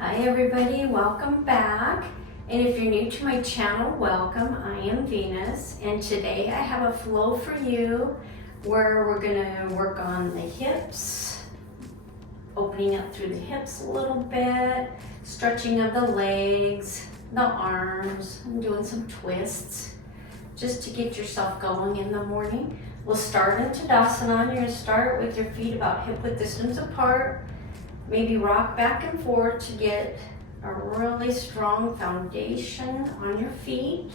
Hi everybody, welcome back. And if you're new to my channel, welcome. I am Venus, and today I have a flow for you where we're gonna work on the hips, opening up through the hips a little bit, stretching of the legs, the arms, and doing some twists just to get yourself going in the morning. We'll start in Tadasana. You're gonna start with your feet about hip width distance apart. Maybe rock back and forth to get a really strong foundation on your feet.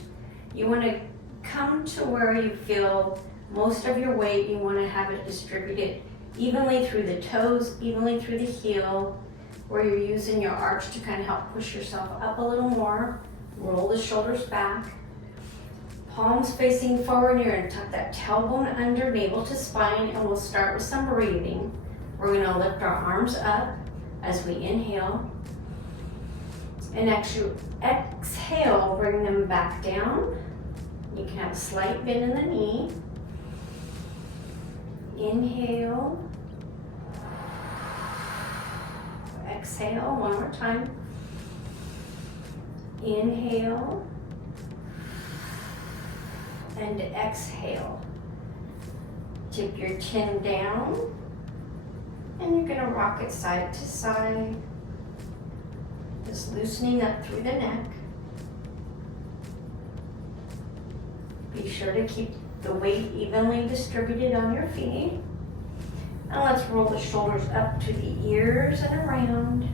You want to come to where you feel most of your weight. You want to have it distributed evenly through the toes, evenly through the heel, where you're using your arch to kind of help push yourself up a little more. Roll the shoulders back. Palms facing forward. You're going to tuck that tailbone under, navel to spine, and we'll start with some breathing. We're going to lift our arms up as we inhale. And exhale, bring them back down. You can have a slight bend in the knee. Inhale. Exhale, one more time. Inhale. And exhale. Tip your chin down. And you're gonna rock it side to side. Just loosening up through the neck. Be sure to keep the weight evenly distributed on your feet. And let's roll the shoulders up to the ears and around.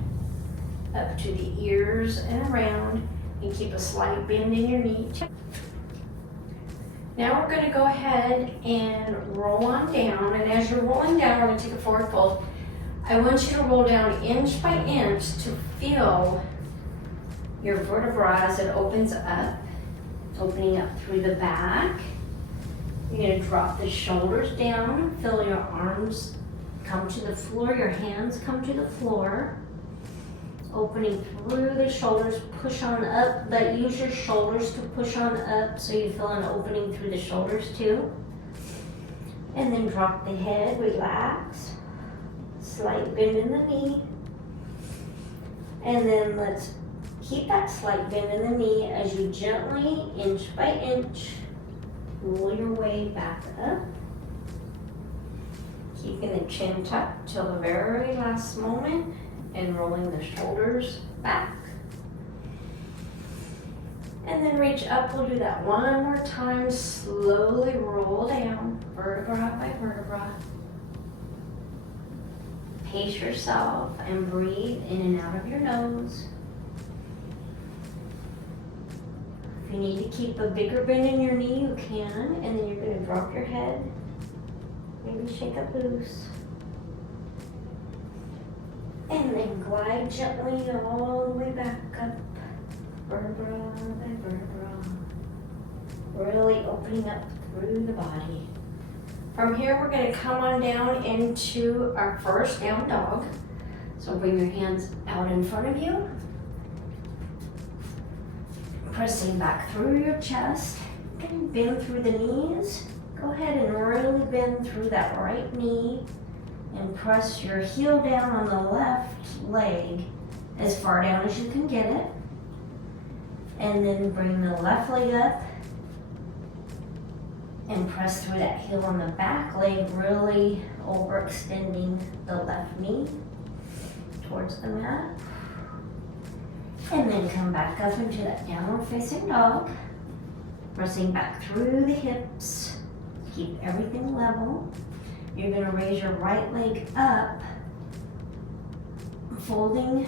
Up to the ears and around. And keep a slight bend in your knee. Now we're gonna go ahead and roll on down. And as you're rolling down, we're gonna take a forward fold. I want you to roll down inch by inch to feel your vertebra as it opens up, opening up through the back. You're going to drop the shoulders down, feel your arms come to the floor, your hands come to the floor, opening through the shoulders, push on up, but use your shoulders to push on up so you feel an opening through the shoulders too. And then drop the head, relax. Slight bend in the knee. And then let's keep that slight bend in the knee as you gently, inch by inch, roll your way back up. Keeping the chin tucked till the very last moment and rolling the shoulders back. And then reach up. We'll do that one more time. Slowly roll down, vertebra by vertebra. Pace yourself and breathe in and out of your nose. If you need to keep a bigger bend in your knee, you can, and then you're going to drop your head. Maybe shake up loose. And then glide gently all the way back up, vertebra by vertebra. Really opening up through the body. From here, we're going to come on down into our first down dog. So bring your hands out in front of you. Pressing back through your chest. You can bend through the knees. Go ahead and really bend through that right knee and press your heel down on the left leg as far down as you can get it. And then bring the left leg up. And press through that heel on the back leg, really overextending the left knee towards the mat. And then come back up into that downward facing dog. Pressing back through the hips. Keep everything level. You're going to raise your right leg up, folding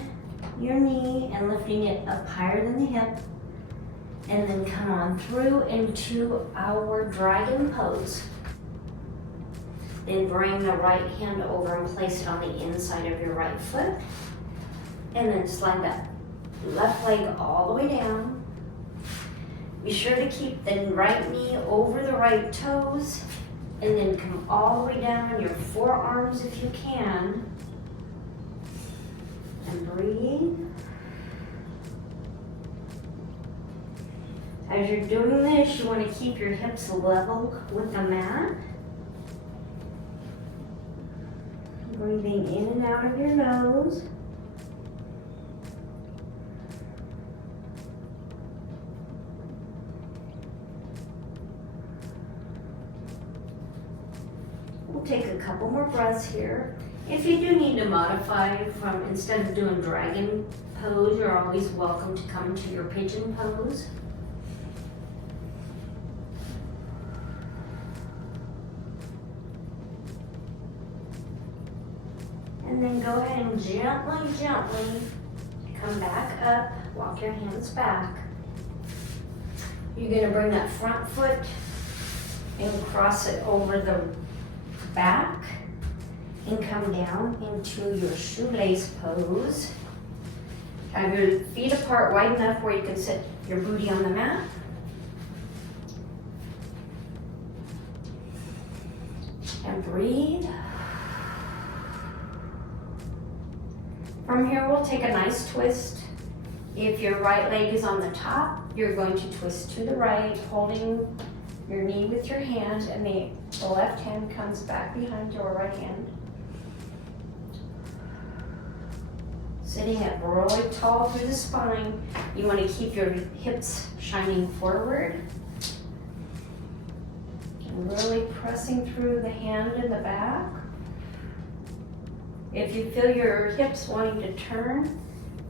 your knee and lifting it up higher than the hip. And then come on through into our dragon pose. Then bring the right hand over and place it on the inside of your right foot. And then slide that left leg all the way down. Be sure to keep the right knee over the right toes. And then come all the way down on your forearms if you can. And breathe. As you're doing this, you want to keep your hips level with the mat. Breathing in and out of your nose. We'll take a couple more breaths here. If you do need to modify from, instead of doing dragon pose, you're always welcome to come to your pigeon pose. And then go ahead and gently come back up, walk your hands back. You're gonna bring that front foot and cross it over the back and come down into your shoelace pose. Have your feet apart wide enough where you can sit your booty on the mat. And breathe. From here, we'll take a nice twist. If your right leg is on the top, you're going to twist to the right, holding your knee with your hand, and the left hand comes back behind your right hand. Sitting up really tall through the spine. You want to keep your hips shining forward. And really pressing through the hand in the back. If you feel your hips wanting to turn,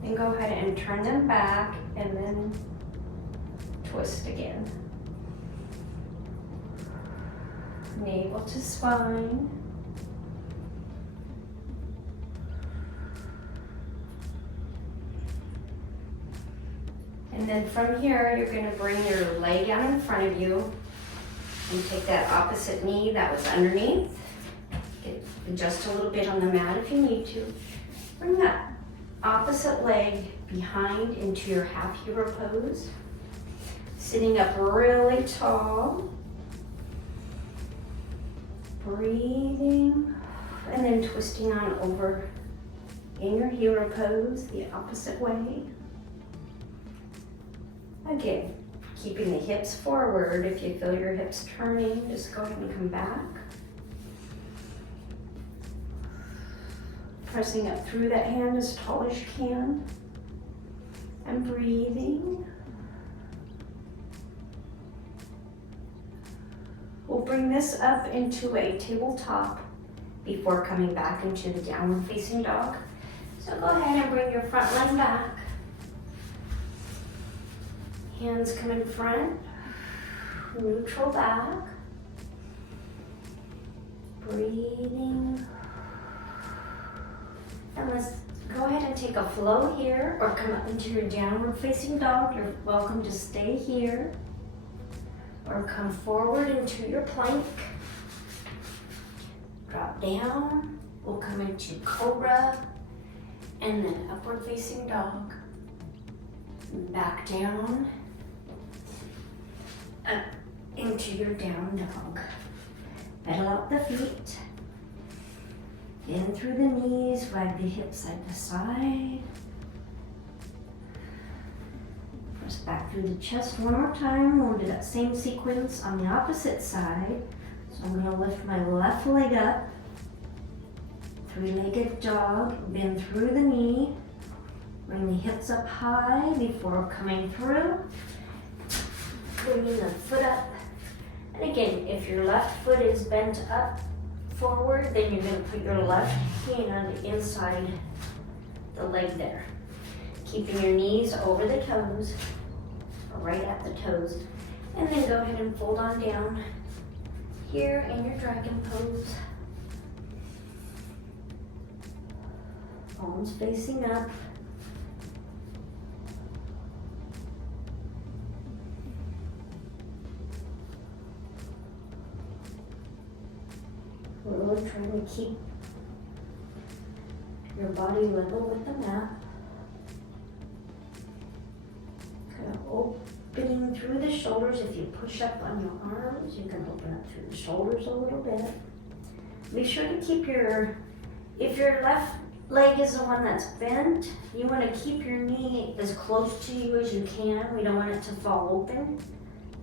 then go ahead and turn them back and then twist again. Navel to spine. And then from here, you're going to bring your leg down in front of you and take that opposite knee that was underneath. Adjust a little bit on the mat if you need to. Bring that opposite leg behind into your half hero pose. Sitting up really tall. Breathing. And then twisting on over in your hero pose the opposite way. Again, keeping the hips forward. If you feel your hips turning, just go ahead and come back. Pressing up through that hand as tall as you can. And breathing. We'll bring this up into a tabletop before coming back into the downward facing dog. So go ahead and bring your front leg back. Hands come in front, neutral back. Breathing. And let's go ahead and take a flow here or come up into your downward facing dog. You're welcome to stay here or come forward into your plank. Drop down. We'll come into cobra and then upward facing dog. Back down. Up into your down dog. Pedal out the feet. In through the knees, wag the hips side to side. Press back through the chest one more time. We'll do that same sequence on the opposite side. So I'm going to lift my left leg up. Three-legged dog. Bend through the knee. Bring the hips up high before coming through. Bringing the foot up. And again, if your left foot is bent up forward, then you're going to put your left hand inside the leg there. Keeping your knees over the toes, or right at the toes. And then go ahead and fold on down here in your dragon pose. Palms facing up. Really trying to keep your body level with the mat. Kind of opening through the shoulders. If you push up on your arms, you can open up through the shoulders a little bit. Be sure to keep if your left leg is the one that's bent, you want to keep your knee as close to you as you can. We don't want it to fall open.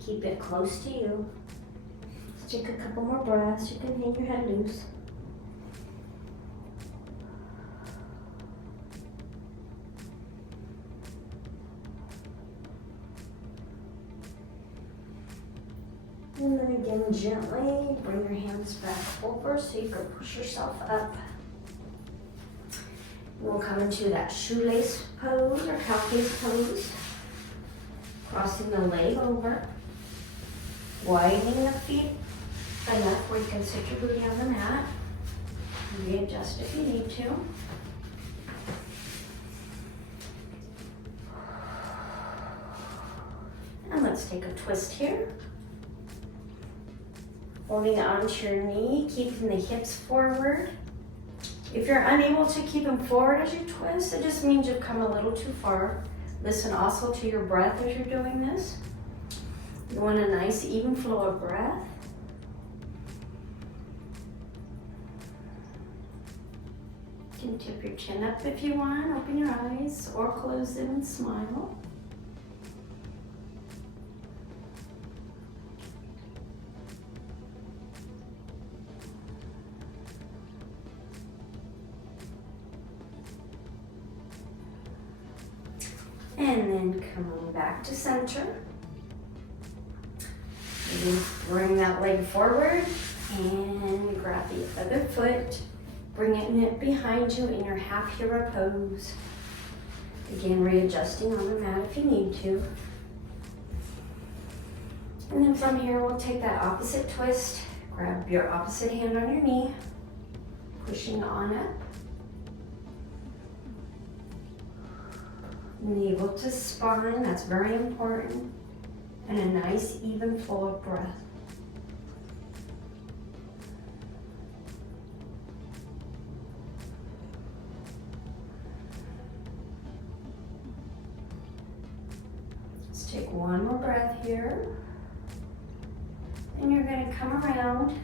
Keep it close to you. Take a couple more breaths. You can hang your head loose. And then again, gently bring your hands back over so you can push yourself up. We'll come into that shoelace pose or cow face pose. Crossing the leg over. Widening the feet enough where you can sit your booty on the mat. Readjust if you need to. And let's take a twist here. Holding onto your knee, keeping the hips forward. If you're unable to keep them forward as you twist, it just means you've come a little too far. Listen also to your breath as you're doing this. You want a nice even flow of breath. You can tip your chin up if you want, open your eyes or close them and smile. And then come on back to center. Maybe bring that leg forward and grab the other foot. Bring it behind you in your half hero pose. Again, readjusting on the mat if you need to. And then from here, we'll take that opposite twist. Grab your opposite hand on your knee, pushing on up. Navel to spine, that's very important. And a nice even flow of breath. Let's take one more breath here. And you're going to come around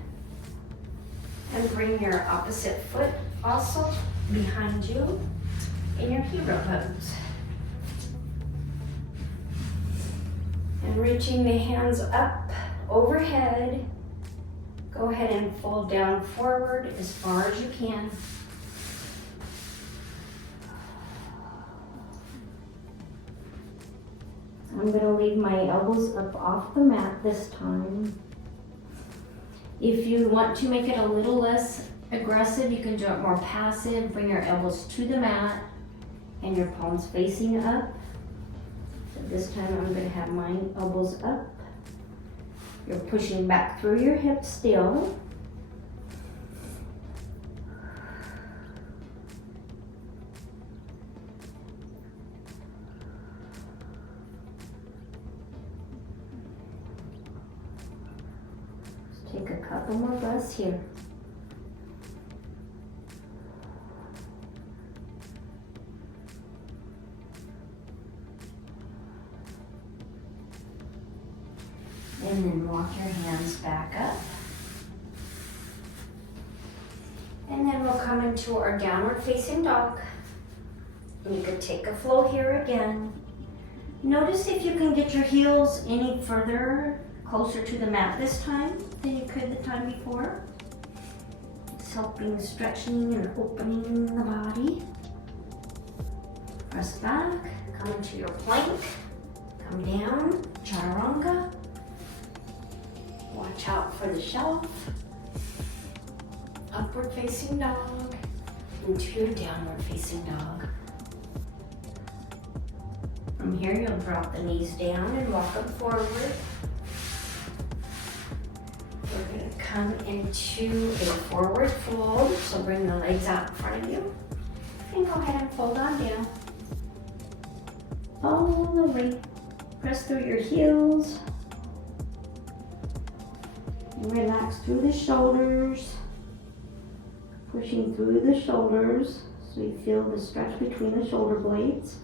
and bring your opposite foot also behind you in your hero pose. And reaching the hands up overhead, go ahead and fold down forward as far as you can. I'm going to leave my elbows up off the mat this time. If you want to make it a little less aggressive, you can do it more passive. Bring your elbows to the mat and your palms facing up. This time I'm going to have my elbows up. You're pushing back through your hips still. Let's take a couple more breaths here. And then walk your hands back up. And then we'll come into our downward facing dog. And you could take a flow here again. Notice if you can get your heels any further, closer to the mat this time than you could the time before. It's helping stretching and opening the body. Press back, come into your plank, come down, chaturanga. Watch out for the shelf. Upward facing dog into your downward facing dog. From here, you'll drop the knees down and walk them forward. We're going to come into a forward fold, so bring the legs out in front of you. And go ahead and fold on down. All the way. Press through your heels. Relax through the shoulders, pushing through the shoulders so you feel the stretch between the shoulder blades.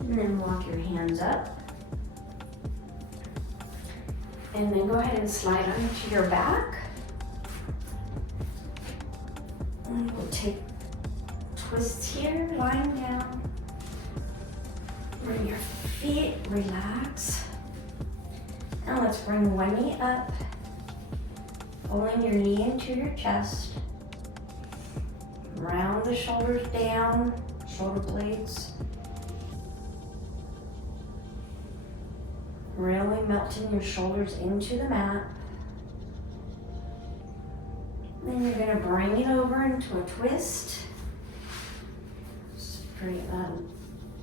And then walk your hands up. And then go ahead and slide onto your back. And we'll twists here, lying down. Bring your feet, relax. Now let's bring one knee up, pulling your knee into your chest. Round the shoulders down, shoulder blades. Really melting your shoulders into the mat. Then you're going to bring it over into a twist. Straighten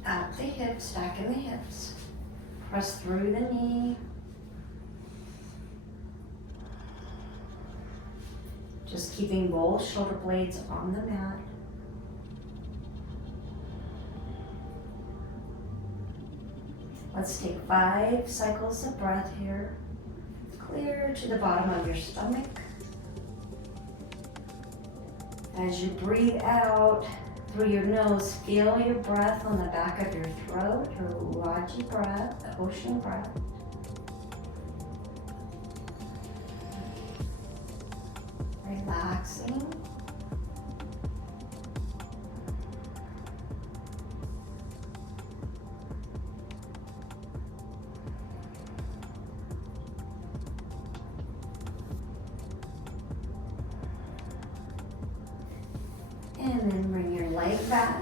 out the hips, stack in the hips. Press through the knee. Just keeping both shoulder blades on the mat. Let's take 5 cycles of breath here. Clear to the bottom of your stomach. As you breathe out through your nose, feel your breath on the back of your throat, your Ulaji breath, the ocean breath. Relaxing. And then bring your leg back.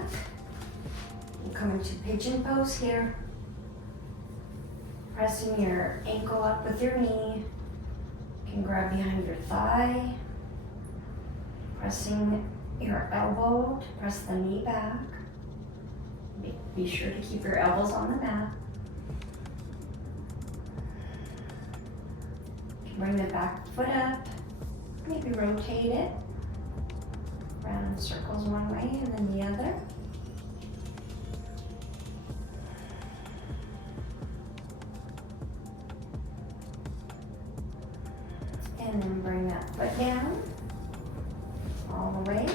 You come into pigeon pose here. Pressing your ankle up with your knee. You can grab behind your thigh. Pressing your elbow to press the knee back. Be sure to keep your elbows on the mat. You can bring the back foot up. Maybe rotate it. Round in circles one way and then the other. And then bring that foot down all the way.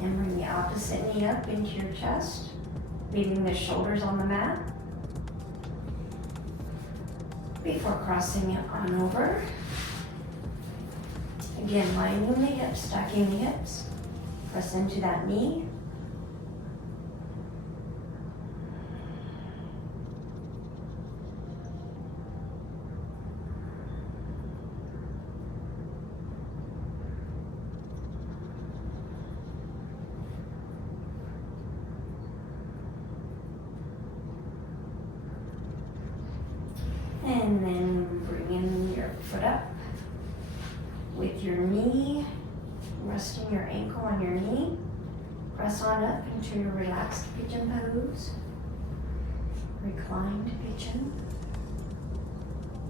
And bring the opposite knee up into your chest, leaving the shoulders on the mat. Before crossing it on over. Again, lining the hips, stacking the hips. Press into that knee. And then bring in your foot up with your knee, resting your ankle on your knee. Press on up into your relaxed pigeon pose, reclined pigeon.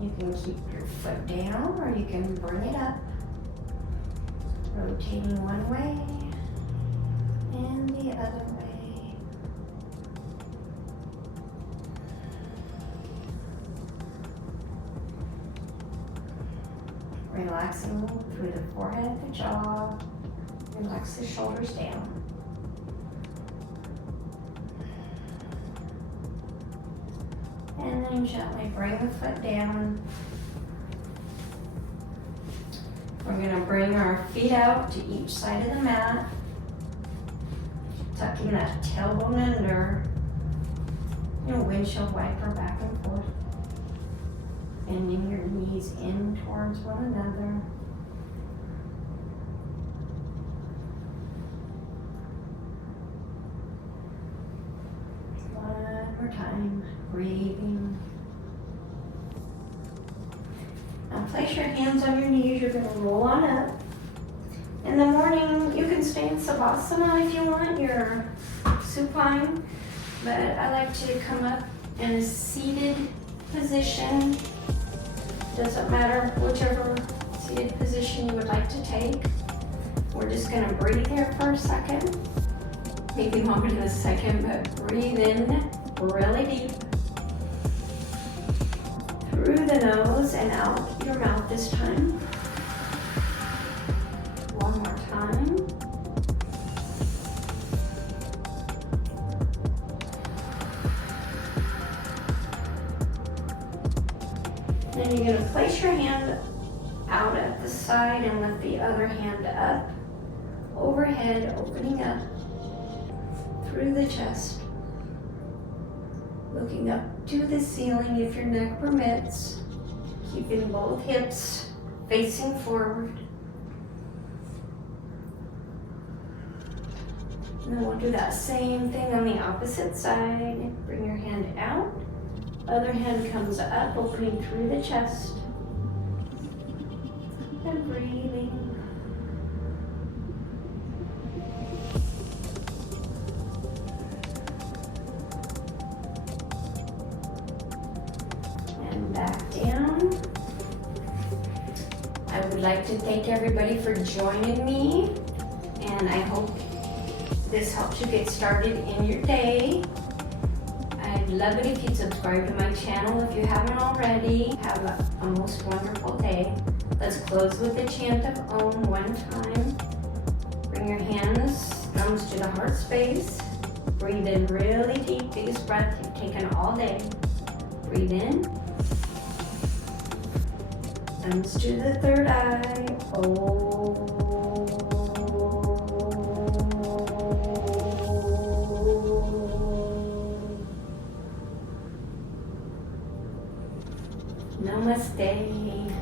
You can keep your foot down or you can bring it up, rotating one way and the other way. Relaxing through the forehead, the jaw. Relax the shoulders down. And then gently bring the foot down. We're going to bring our feet out to each side of the mat. Tucking that tailbone under. Windshield wiper back and forth. Bending your knees in towards one another. One more time, breathing. Now place your hands on your knees. You're going to roll on up. In the morning, you can stay in Savasana if you want, your supine, but I like to come up in a seated position. Doesn't matter whichever seated position you would like to take. We're just going to breathe here for a second. Maybe longer than a second, but breathe in really deep. Through the nose and out your mouth this time. One more time. Then you're going to place your hand out at the side and lift the other hand up, overhead, opening up through the chest. Looking up to the ceiling if your neck permits, keeping both hips facing forward. And then we'll do that same thing on the opposite side. Bring your hand out. Other hand comes up, opening through the chest. And breathing. And back down. I would like to thank everybody for joining me, and I hope this helps you get started in your day. I'd love it if you'd subscribe to my channel if you haven't already. Have a most wonderful day. Let's close with the chant of Om one time. Bring your hands, thumbs to the heart space. Breathe in really deep, biggest breath you've taken all day. Breathe in. Thumbs to the third eye. Om. Namaste.